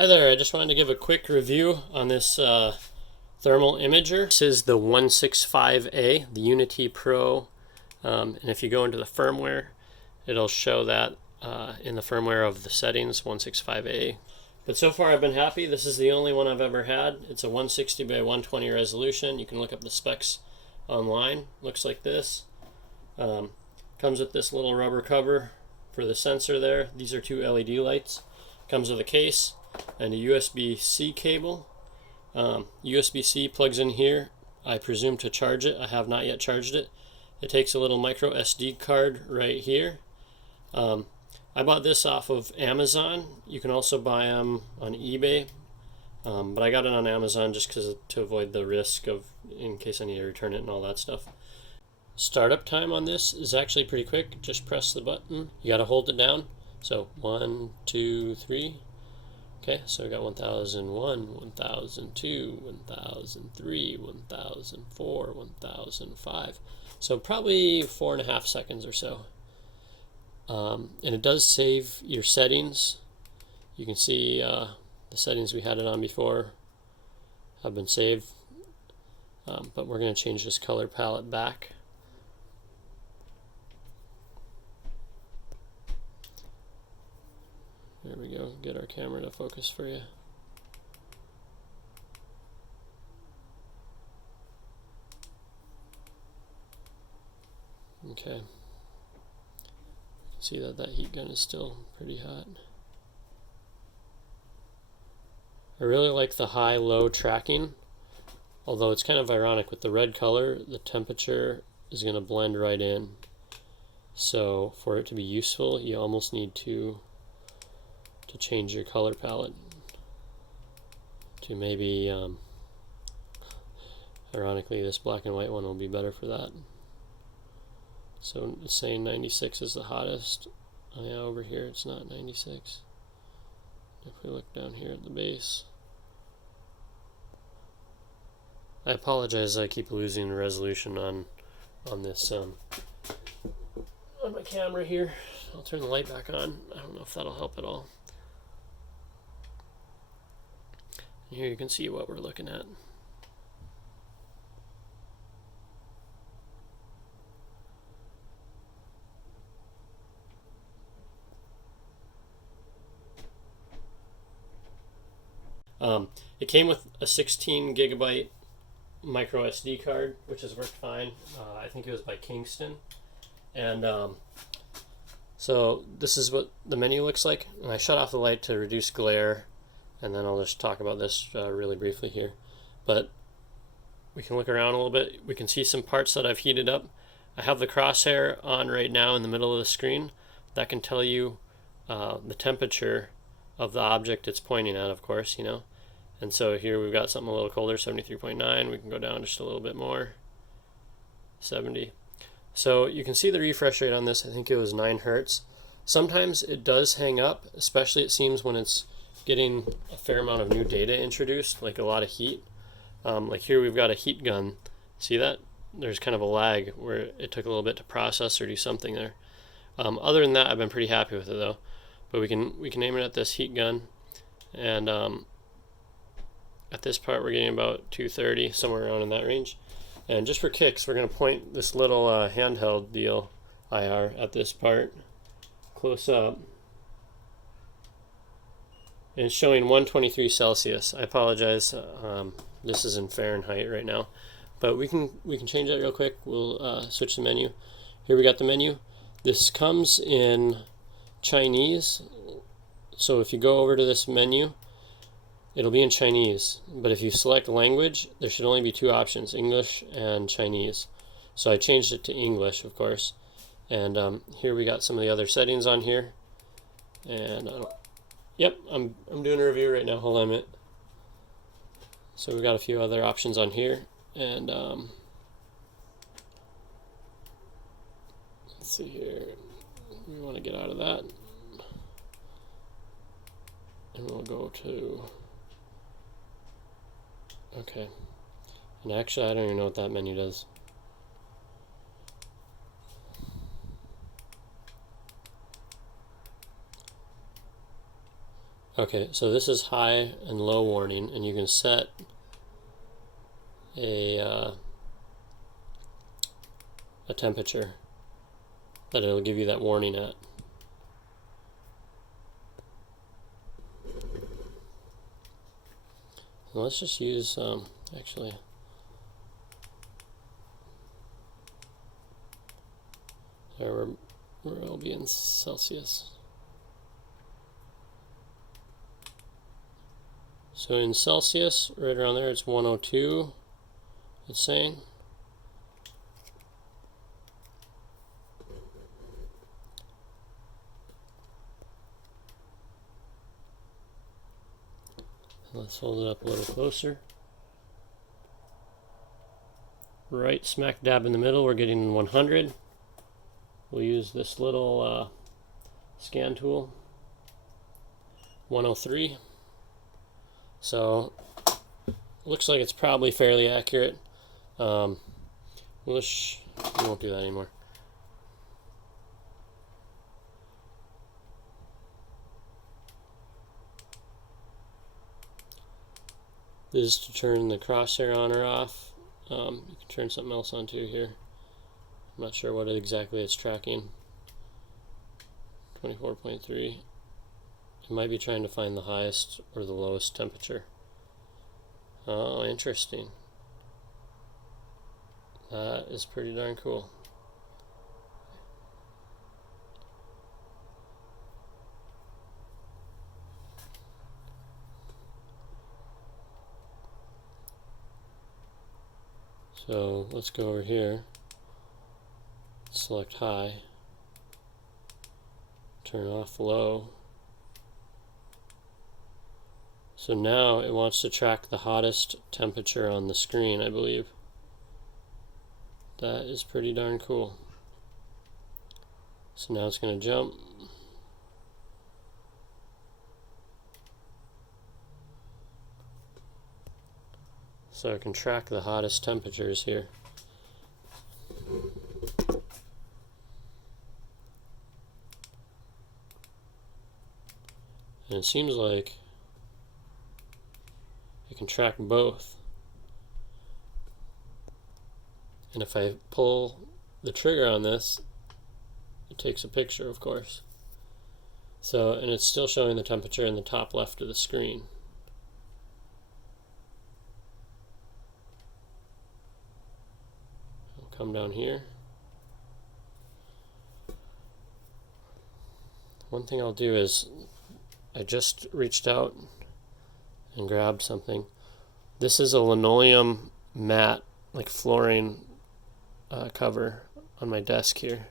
Hi there, I just wanted to give a quick review on this thermal imager. This is the 165A, the Unity Pro, and if you go into the firmware, it'll show that in the firmware of the settings, 165A. But so far I've been happy. This is the only one I've ever had. It's a 160 by 120 resolution. You can look up the specs online. Looks like this. Comes with this little rubber cover for the sensor there. These are two LED lights. Comes with a case and a USB-C cable. USB-C plugs in here, I presume, to charge it. I have not yet charged it. It takes a little micro SD card right here. I bought this off of Amazon. You can also buy them on eBay, but I got it on Amazon just to avoid the risk of in case I need to return it and all that stuff. Startup time on this is actually pretty quick. Just press the button. You got to hold it down. So 1, 2, 3. Okay, so we got 1001, 1002, 1003, 1004, 1005. So probably 4.5 seconds or so. And it does save your settings. You can see the settings we had it on before have been saved. But we're going to change this color palette back. There we go, get our camera to focus for you. Okay. See that heat gun is still pretty hot. I really like the high-low tracking, although it's kind of ironic with the red color, the temperature is going to blend right in. So for it to be useful, you almost need to change your color palette to maybe, ironically, this black and white one will be better for that. So it's saying 96 is the hottest. Oh yeah, over here it's not 96. If we look down here at the base, I apologize, I keep losing the resolution on this on my camera here. I'll turn the light back on. I don't know if that'll help at all. Here you can see what we're looking at. It came with a 16 gigabyte micro SD card, which has worked fine. I think it was by Kingston. And so this is what the menu looks like. And I shut off the light to reduce glare, and then I'll just talk about this really briefly here. But we can look around a little bit. We can see some parts that I've heated up. I have the crosshair on right now in the middle of the screen. That can tell you the temperature of the object it's pointing at, of course, you know. And so here we've got something a little colder, 73.9. We can go down just a little bit more, 70. So you can see the refresh rate on this. I think it was 9 Hertz. Sometimes it does hang up, especially it seems when it's getting a fair amount of new data introduced, like a lot of heat. Like here we've got a heat gun. See that? There's kind of a lag where it took a little bit to process or do something there. Other than that, I've been pretty happy with it though. But we can aim it at this heat gun, and at this part we're getting about 230, somewhere around in that range. And just for kicks, we're going to point this little handheld deal IR at this part close up. And it's showing 123 Celsius. I apologize. This is in Fahrenheit right now, but we can change that real quick. We'll switch the menu. Here we got the menu. This comes in Chinese, so if you go over to this menu, it'll be in Chinese, but if you select language, there should only be 2 options, English and Chinese. So I changed it to English, of course. And here we got some of the other settings on here. And yep, I'm doing a review right now. Hold on a minute. So we've got a few other options on here, and let's see here. We want to get out of that, and we'll go to, okay. And actually, I don't even know what that menu does. Okay, so this is high and low warning, and you can set a temperature that it'll give you that warning at. So let's just use actually. There we'll be in Celsius. So in Celsius, right around there, it's 102, it's saying. Let's hold it up a little closer. Right smack dab in the middle, we're getting 100. We'll use this little scan tool. 103. So looks like it's probably fairly accurate. We won't do that anymore. This is to turn the crosshair on or off. You can turn something else on too here. I'm not sure what exactly it's tracking. 24.3. It might be trying to find the highest or the lowest temperature. Oh, interesting. That is pretty darn cool. So let's go over here, select high, turn off low. So now it wants to track the hottest temperature on the screen, I believe. That is pretty darn cool. So now it's going to jump. So I can track the hottest temperatures here. And it seems like I can track both. And if I pull the trigger on this, it takes a picture, of course. So, and it's still showing the temperature in the top left of the screen. I'll come down here. One thing I'll do is, I just reached out and grabbed something. This is a linoleum mat, like flooring cover on my desk here.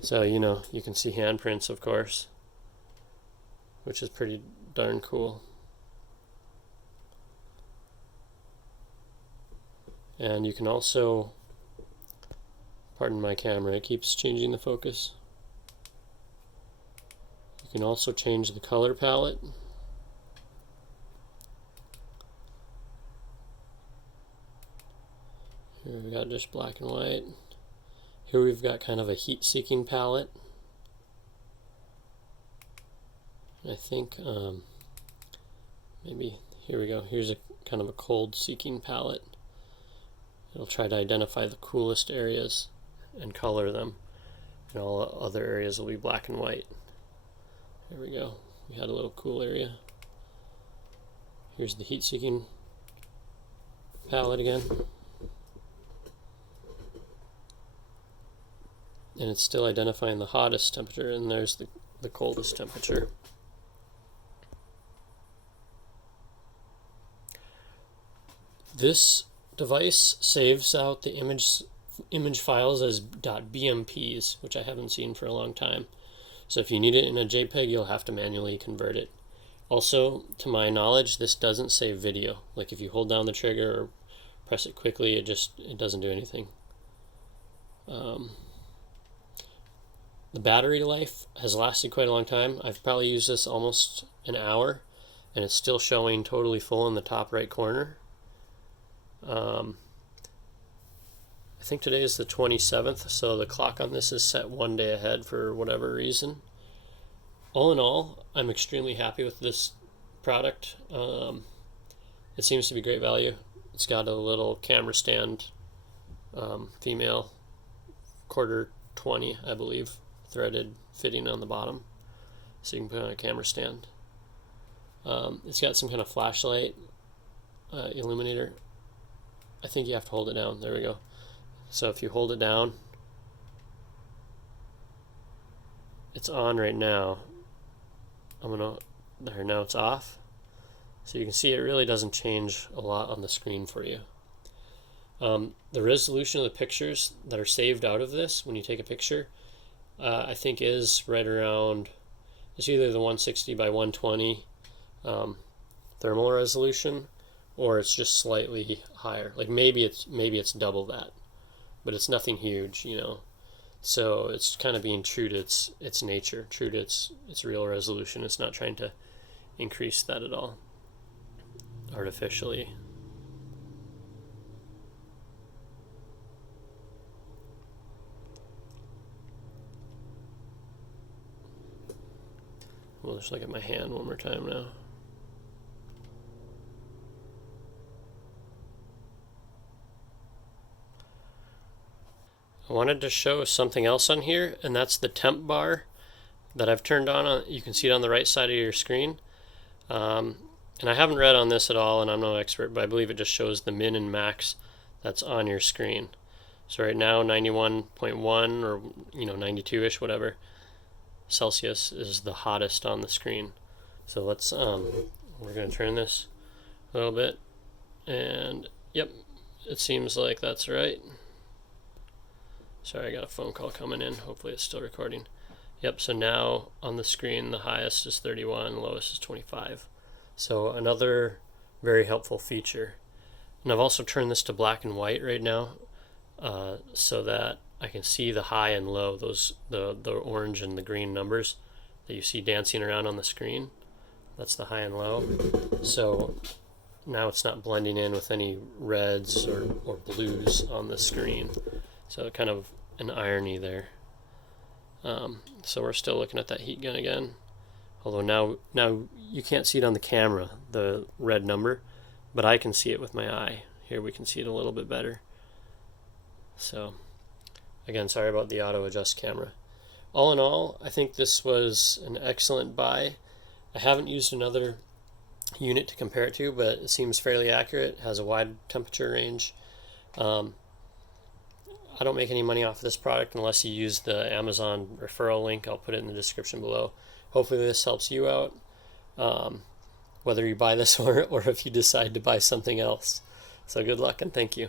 So, you know, you can see handprints, of course, which is pretty darn cool. And you can also, pardon my camera, it keeps changing the focus. You can also change the color palette. Here we've got just black and white. Here we've got kind of a heat-seeking palette. I think maybe, here we go, here's a kind of a cold-seeking palette. It'll try to identify the coolest areas and color them, and all other areas will be black and white. There we go, we had a little cool area. Here's the heat-seeking palette again. And it's still identifying the hottest temperature, and there's the coldest temperature. This device saves out the image files as .bmps, which I haven't seen for a long time. So if you need it in a JPEG, you'll have to manually convert it. Also, to my knowledge, this doesn't save video. Like if you hold down the trigger or press it quickly, it doesn't do anything. The battery life has lasted quite a long time. I've probably used this almost an hour, and it's still showing totally full in the top right corner. I think today is the 27th, so the clock on this is set one day ahead for whatever reason. All in all, I'm extremely happy with this product. It seems to be great value. It's got a little camera stand, female, quarter 20, I believe, threaded fitting on the bottom, so you can put on a camera stand. It's got some kind of flashlight illuminator. I think you have to hold it down. There we go. So if you hold it down, it's on right now. There, now it's off. So you can see it really doesn't change a lot on the screen for you. The resolution of the pictures that are saved out of this when you take a picture, I think is right around, it's either the 160 by 120 thermal resolution, or it's just slightly higher. Like maybe it's double that, but it's nothing huge, you know. So it's kind of being true to its nature, true to its real resolution. It's not trying to increase that at all artificially. We'll just look at my hand one more time now. I wanted to show something else on here, and that's the temp bar that I've turned on. You can see it on the right side of your screen. And I haven't read on this at all, and I'm no expert, but I believe it just shows the min and max that's on your screen. So right now 91.1 or 92-ish, whatever, Celsius is the hottest on the screen. So let's we're going to turn this a little bit, and yep, it seems like that's right. Sorry, I got a phone call coming in. Hopefully it's still recording. Yep, so now on the screen the highest is 31, lowest is 25. So another very helpful feature. And I've also turned this to black and white right now, so that I can see the high and low, the orange and the green numbers that you see dancing around on the screen. That's the high and low. So now it's not blending in with any reds or blues on the screen. So kind of an irony there. So we're still looking at that heat gun again. Although now you can't see it on the camera, the red number, but I can see it with my eye. Here we can see it a little bit better. So again, sorry about the auto adjust camera. All in all, I think this was an excellent buy. I haven't used another unit to compare it to, but it seems fairly accurate. It has a wide temperature range. I don't make any money off of this product unless you use the Amazon referral link. I'll put it in the description below. Hopefully this helps you out, whether you buy this or if you decide to buy something else. So good luck and thank you.